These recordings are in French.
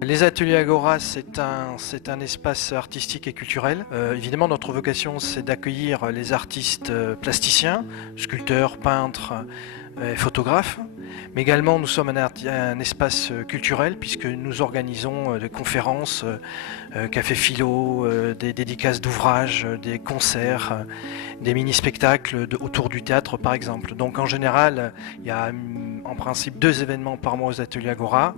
Les ateliers Agora, c'est un espace artistique et culturel. Évidemment, notre vocation, c'est d'accueillir les artistes plasticiens, sculpteurs, peintres, photographes. Mais également, nous sommes un espace culturel puisque nous organisons des conférences, café philo, des dédicaces d'ouvrages, des concerts, des mini-spectacles autour du théâtre par exemple. Donc en général, il y a en principe 2 événements par mois aux ateliers Agora.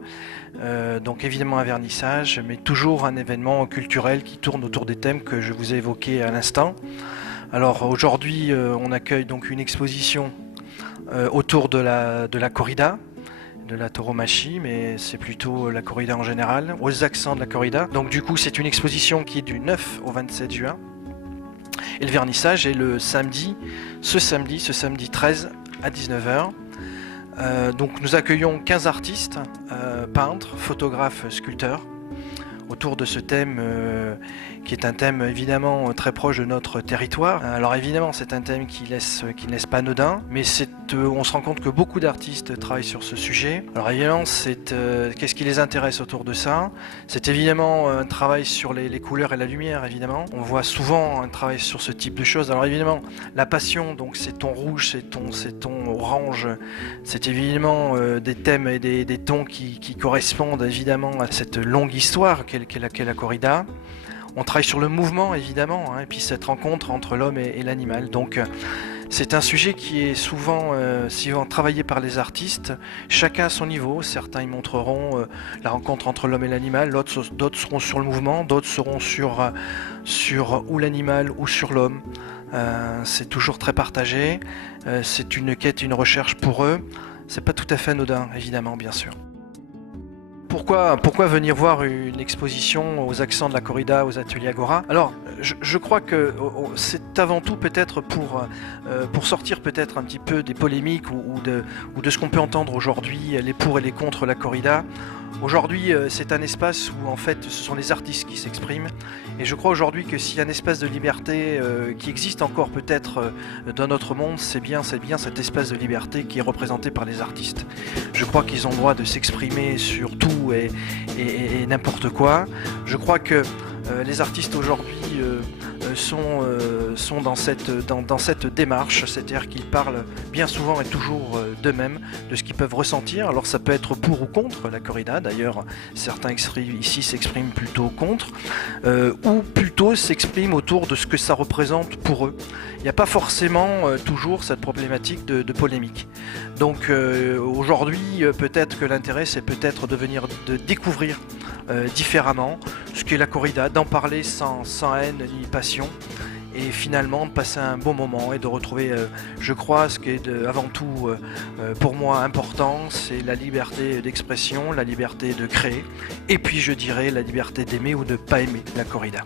Donc évidemment un vernissage, mais toujours un événement culturel qui tourne autour des thèmes que je vous ai évoqués à l'instant. Alors aujourd'hui, on accueille donc une exposition autour de la corrida, de la tauromachie, mais c'est plutôt la corrida en général, aux accents de la corrida. Donc du coup, c'est une exposition qui est du 9 au 27 juin. Et le vernissage est le samedi, ce samedi 13 à 19h. Donc nous accueillons 15 artistes, peintres, photographes, sculpteurs, autour de ce thème qui est un thème évidemment très proche de notre territoire. Alors évidemment c'est un thème qui ne laisse pas anodin, mais on se rend compte que beaucoup d'artistes travaillent sur ce sujet. Alors évidemment qu'est-ce qui les intéresse autour de ça? C'est évidemment un travail sur les couleurs et la lumière évidemment. On voit souvent un travail sur ce type de choses. Alors évidemment la passion, donc ces tons rouges, ces tons orange, c'est évidemment des thèmes et des tons qui correspondent évidemment à cette longue histoire qu'est la corrida. On travaille sur le mouvement évidemment, et puis cette rencontre entre l'homme et l'animal. Donc c'est un sujet qui est souvent travaillé par les artistes, chacun à son niveau. Certains y montreront la rencontre entre l'homme et l'animal, d'autres seront sur le mouvement, d'autres seront sur ou l'animal ou sur l'homme. C'est toujours très partagé, c'est une quête, une recherche pour eux. C'est pas tout à fait anodin évidemment, bien sûr. Pourquoi venir voir une exposition aux accents de la corrida aux ateliers Agora? Alors, je crois que c'est avant tout peut-être pour sortir peut-être un petit peu des polémiques ou de ce qu'on peut entendre aujourd'hui, les pour et les contre la corrida. Aujourd'hui, c'est un espace où en fait ce sont les artistes qui s'expriment, et je crois aujourd'hui que s'il y a un espace de liberté qui existe encore peut-être dans notre monde, c'est bien cet espace de liberté qui est représenté par les artistes. Je crois qu'ils ont le droit de s'exprimer sur tout et n'importe quoi. Je crois que les artistes aujourd'hui sont dans cette démarche, c'est-à-dire qu'ils parlent bien souvent et toujours d'eux-mêmes, de ce qu'ils peuvent ressentir. Alors ça peut être pour ou contre la corrida, d'ailleurs certains ici s'expriment plutôt contre, ou plutôt s'expriment autour de ce que ça représente pour eux. Il n'y a pas forcément toujours cette problématique de polémique. Donc aujourd'hui, peut-être que l'intérêt c'est peut-être de découvrir différemment ce qu'est la corrida, d'en parler sans haine ni passion, et finalement de passer un bon moment et de retrouver, je crois, ce qui est avant tout pour moi important, c'est la liberté d'expression, la liberté de créer, et puis je dirais la liberté d'aimer ou de ne pas aimer la corrida.